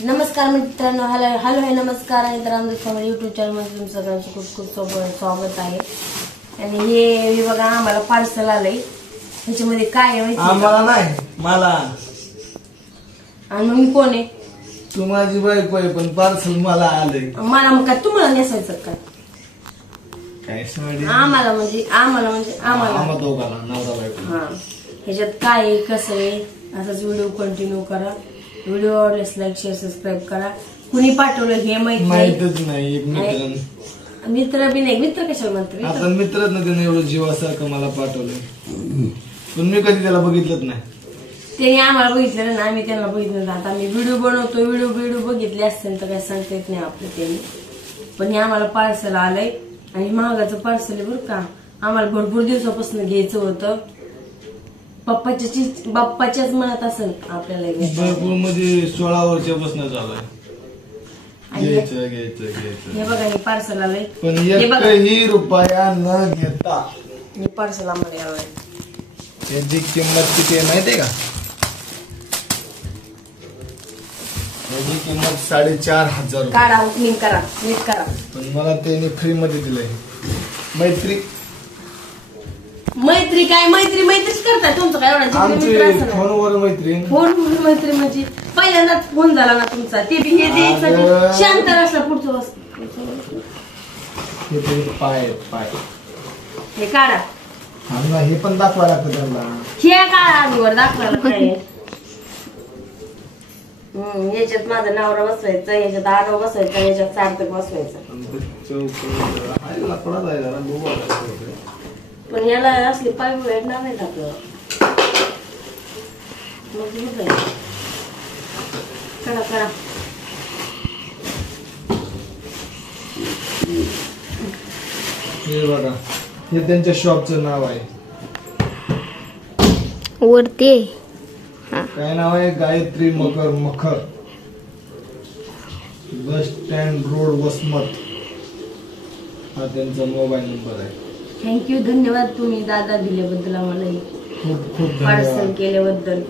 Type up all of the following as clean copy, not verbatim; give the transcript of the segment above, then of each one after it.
नमस्कार मित्रांनो, hello hello हे नमस्कार आणि रामदेव फॅमिली युट्यूब चॅनल मध्ये तुमचं सगळ्यांचं खूप खूप स्वागत आहे. आणि हे बघा आम्हाला पार्सल आलंय. ह्याच्यामध्ये काय आहे माहिती? आम्हाला नाही, मला. आणि मग मी कोण आहे? तू माझी बायको आहे, पण पार्सल मला आलंय. मला मग काय तुम्हाला नेसायचं काय? काय आम्हाला म्हणजे आम्हाला दोघाला नवरा बायको. हा, ह्याच्यात काय आहे कसं आहे असाच व्हिडिओ कंटिन्यू करा. व्हिडिओ आवडल्यास लाईक शेअर सबस्क्राईब करा. कुणी पाठवलं हे माहितच नाही. एक मित्र बी नाही. मित्र कशाला म्हणतो? आता मित्रच ना त्याने एवढं जीवासारखं मला पाठवलं, पण मी कधी त्याला बघितलंच नाही. त्यांनी आम्हाला बघितलं ना, आम्ही त्यांना बघितलं. आता आम्ही व्हिडिओ बनवतो, व्हिडिओ बघितले असतील तर काय सांगता येत नाही आपलं त्यांनी. पण हे आम्हाला पार्सल आलंय आणि महागाचं पार्सल आहे बरं का. आम्हाला भरपूर दिवसापासून घ्यायचं होतं. बाप्पाच्याच मनात असेल आपल्याला. भरपूर म्हणजे 16 वर्षापासून चालू आहे. घ्यायचं हे बघा, हे पार्सल आलंय. पण एकही रुपया न घेता हे पार्सल आम्हाला यावं. याची किंमत किती आहे माहितीये का? याची किंमत 4,500 रुपये. काढा, ओपनिंग करा, नीट करा. पण मला त्यांनी फ्री मध्ये दिलंय. मैत्री काय? मैत्रीच करताय तुमचं काय? फोनवर मैत्री. फोन मैत्री म्हणजे पहिल्यांदाच फोन झाला ना तुमचा. ते बी हे द्यायचं शांत असला पुढचं पाय हे काढा. हे पण दाखवायला लागतं त्यांना. हे काढा आधीवर दाखवायला काय. याच्यात माझं नवरा बसवायचं, याच्यात आडव बसवायचं, याच्यात सार्थक बसवायचं. पण याला असले पाय भेटणार नाहीत आपल्याला. करा हे बघा, हे त्यांच्या शॉपचं नाव आहे. वरती काय नाव आहे? गायत्री मखर, बस स्टँड रोड, वसमत. हा त्यांचा मोबाईल नंबर आहे. थँक्यू, धन्यवाद तुम्ही दादा दिल्याबद्दल, आम्हाला खूप पार्सल केल्याबद्दल.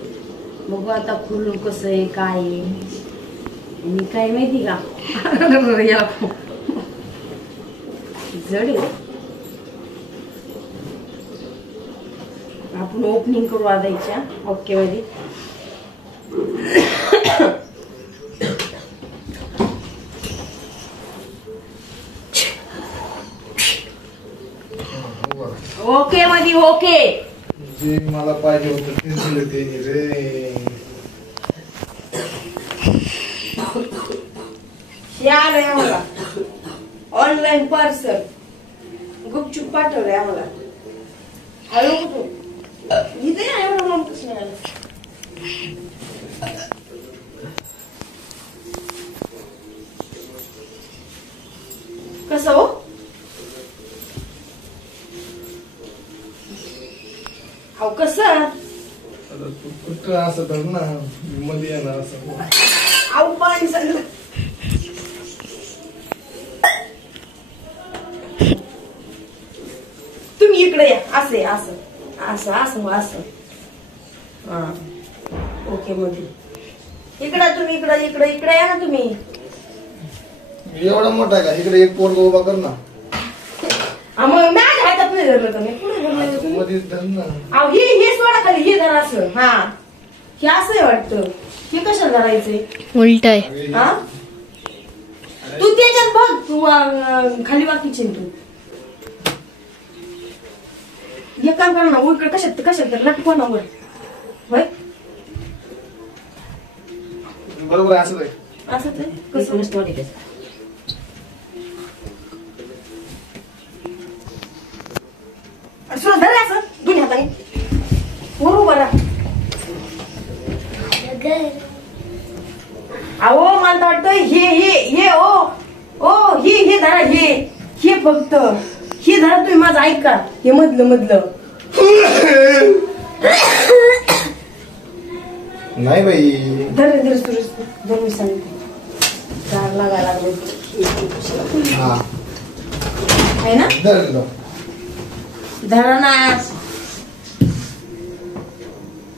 बघू आता फुलू कसं आहे काय आहे. मी काय माहिती का जड आहे. आपण ओपनिंग करू आदायच्या ओके मध्ये. ओके मध्ये ओके. जे मला पाहिजे होतं ते दिलं त्यांनी रे. हे आलंय आम्हाला ऑनलाईन पार्सल. गुपचूप पाठवलंय आम्हाला. हॅलो इथे एवढं म्हणतोच नाही. कसं हो? अहो कसं? कुठं असं तर ना मध्ये येणार असं. अहो पाणी सगळं. तुम्ही इकडे या. असं असं असं असं. हा ओके मध्ये. इकडं तुम्ही इकडे या ना तुम्ही. एवढा मोठा आहे का? इकडे एक पोरगा उभा कर ना. मग माझ्या हातात नाही धरलं तुम्ही. पुढे धरलं मध्ये धर ना. अहो हे सोडा खाली. हे धरा असं. हा हे असं आहे वाटतं. हे कशाला धरायचंय? उलट आहे. हा तू त्याच्यात बघ. तू खाली बाकीचे तू हे काम कर ना. उलट कशात लटकवणावर होय. बरोबर आहे. असंच आहे. असंच आहे. कसं नसतं धर असं दोन्ही हाताने बरोबर. अहो मला तर वाटतं हे ओ हे धरा. हे फक्त हे धरा. तुम्ही माझं ऐका. हे मधलं नाही बाई. धर सुरेश धर. मी सांगते दार लागायला लागले आहे ना. धरा ना.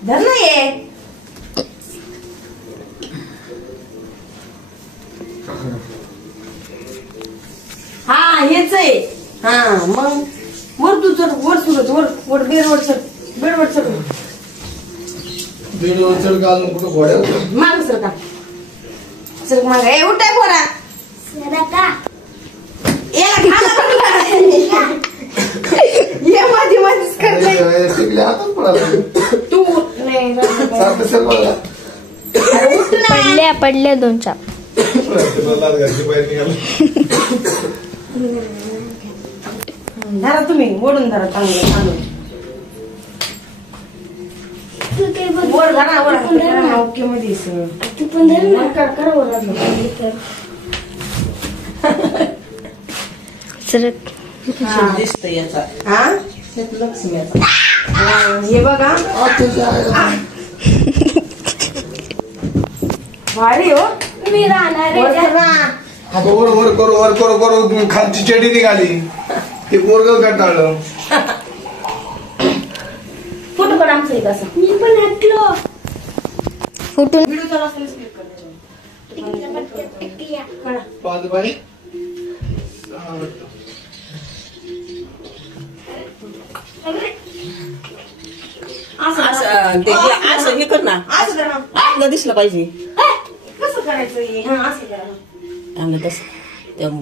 धर ना. ये हा हेच आहे. हा मग वर तू चढ, वर सुरत, वर बेडवर चढ, बेडवर चढ. बेडवर चढ घालून कुठं घोड्यावर माग सर का सर माग ए उठाय पोरा ये माझी मदत करते टिकल्या हातात पडाला तू नाही सारखं सर मला उठ ना. पडल्या 2 चाप. लाच घरची बाहेर निघाला. धरा तुम्ही ओढून धरा चांगलं चालू वर धरा वर ओके मध्ये तू पण धर ना. करा वर सरक. दिसत याचा हा लक्ष्मीचा हे बघा भारी हो. मी राहणार वर आहे. धरा. आता वर करू खालची चेडी निघाली. ते पोरग कंटाळलं. फोटो पण आमचं एक असं मी पण हटलो. फुटून व्हिडिओ चालू असेल स्किप करा. पाच बाई असं हे कर ना असं करा. आपलं दिसलं पाहिजे कसं करायचं हे? हा असं करा. चांगलं तसं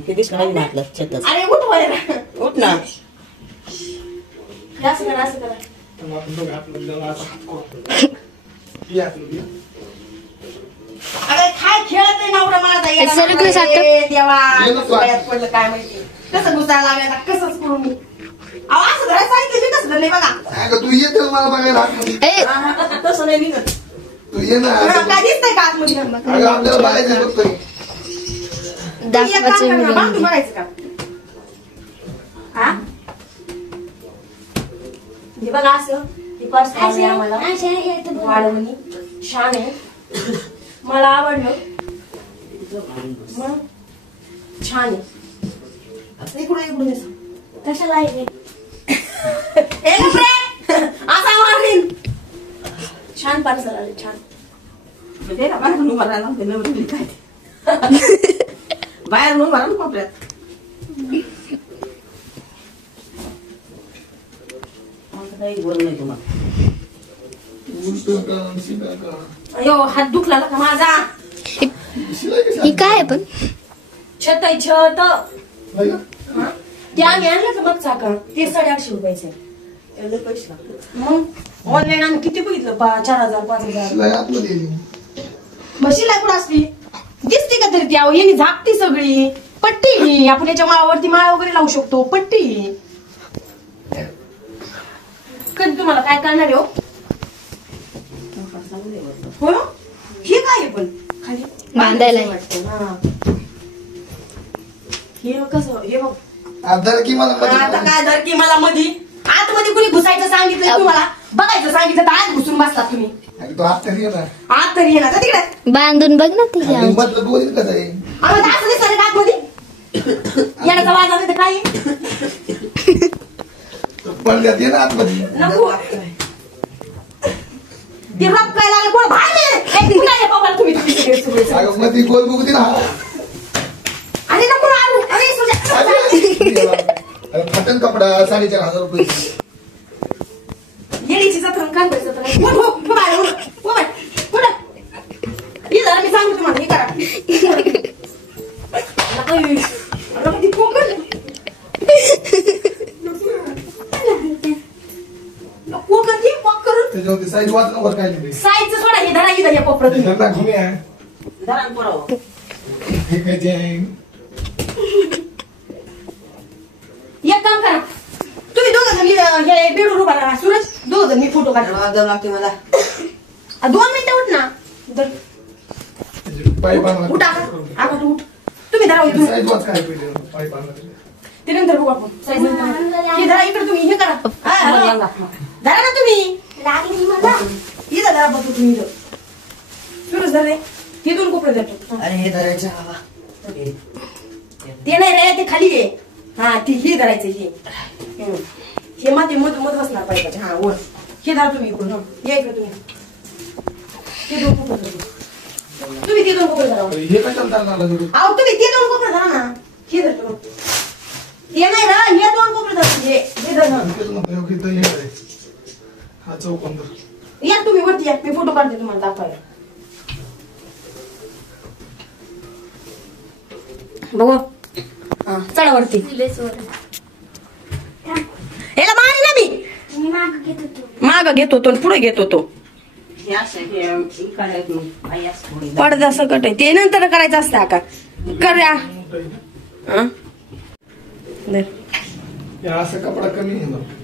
ते दिसलं पाहिजे ना आपलं शेतात अरे उठ वर. उठ ना असं करा असं करा. अरे काय खेळत आहे नवरा माझा येडा सरकलं मला. सारखं. ए देवा येणं कसं गळ्यात पडलं काय माहिती कसं घुसायला लागलं आता कसंच करू मी. अहो असं धरायचं सांगितलं मी कसं धरले बघा. तू येते मला बघायला आतमध्ये. ए, तसं नाही निघत तू ये ना काय दिसतंय का आतमध्ये? अगं आपल्याला बाहेर बघतोय. तुम्ही एक काम दाखवायचं करा ना, व्हिडिओ. बांधून बघायचं का? हा? हे बघा असं हे पर्स आवडली आम्हाला वाढवणी छान आहे मला आवडलं मग छान आहे असं इकडून दिसत. कशाला आहे? ए गप्रे! असा मारीन. छान पार्सल आले छान. म्हणजे ना बाहेर उभा राहिला ते नवरी काय बाहेर उभा राहिला कोपऱ्यात काही बोल नाही तुम्हाला अयो हात दुखला का माझा. ही काय आहे पण? छत आहे छत. ते आम्ही आणलं का मग चाका ते 850 रुपयाचे. एवढे पैसे लागतात मग ऑनलाईन आम्ही किती बघितलं 4000 5000. आतमध्ये बशीला कुठं असली दिसते का तरी ती अहो यांनी झाकती सगळी पट्टी. आपण याच्या माळावरती माळ वगैरे लावू शकतो पट्टी. कधी तुम्हाला काय करणार आहे हो? हो हे काय आहे पण खाली बांधायला आहे. वाटतं. हा. हे कसं हे बघ आधार की मला आता काय धर की मला मधी आतमध्ये कुणी घुसायचं सांगितलं तुम्हाला बघायचं सांगितलं तर आत घुसून बसतात तुम्ही. तो हात तरी येणार. आत तरी येणार का तिकडे बांधून बघ ना ती. आणि मधलं बोलील कसं आहे. आम्हाला तर असं दिसतं का आतमध्ये येण्याचा वाज आला तर काय आहे? पडल्यात ये ना आतमध्ये. नको ते रप काय लागलं कोण बाहेर तुम्ही अगं मग ती गोल बघू ना. अरे नको आणू. अरे सुजा अरे फटन कपडा 4,500 रुपये. येडीची जत्रण काय करायचं तर उठ, उठ, उठ बाहेर, उठ, उठ बाहेर, उठ. ये जरा मी सांगतो तुम्हाला हे करा. अरे मग ती पोकळ. पोकळ ती पॉक करून त्याच्यावरती साईज वाचल्यावर काय लिहिलंय. साईजचं सोडा हे धरा इथं या कोपऱ्यात. हे दाखवून या. धरा बरोबर हे काय जे आहे. एक काम करा तुम्ही दोघं जण हे बेडून उभा राहा. सूरज दोघं जण मी फोटो काढा. जाऊ लागते मला 2 मिनिटं उठ ना. धर. पाईप आणला. उठ आता उठ तुम्ही धरा इथून. साईज वाच काय पहिले पाईप आणला. ते नंतर बघू आपण साईज नंतर. हे धरा इकडे तुम्ही हे करा. हा, हा. धरा ना तुम्ही लागली मला. इथं धरा बघू तुम्ही इथं. सूरज धर रे हे 2 कोपरे धरतो. अरे हे धरायचं बाबा ते नाही रे ते खाली आहे. हा ती हे धरायचं हे हे मध्ये मध बसणार पाहिजे. हा वर हे धरा तुम्ही इकडून. या इकडे तुम्ही हे 2 कोपरे धरा. तुम्ही ते दोन कोपरे धरा हे कशाला दाखवला जोडू अहो तुम्ही ते दोन कोपरे धरा ना हे धरतो हे नाही ना हे दोन कोपरे धरा हे धरा हा चौकोन या तुम्ही वरती या मी फोटो काढते तुम्हाला दाखवायला बघू हा चढा वरती याला मारी ना मी माग घेत होतो पुढे घेत होतो पडदा सकट आहे ते नंतर करायचं असतं का करूया असं कपडा कमी आहे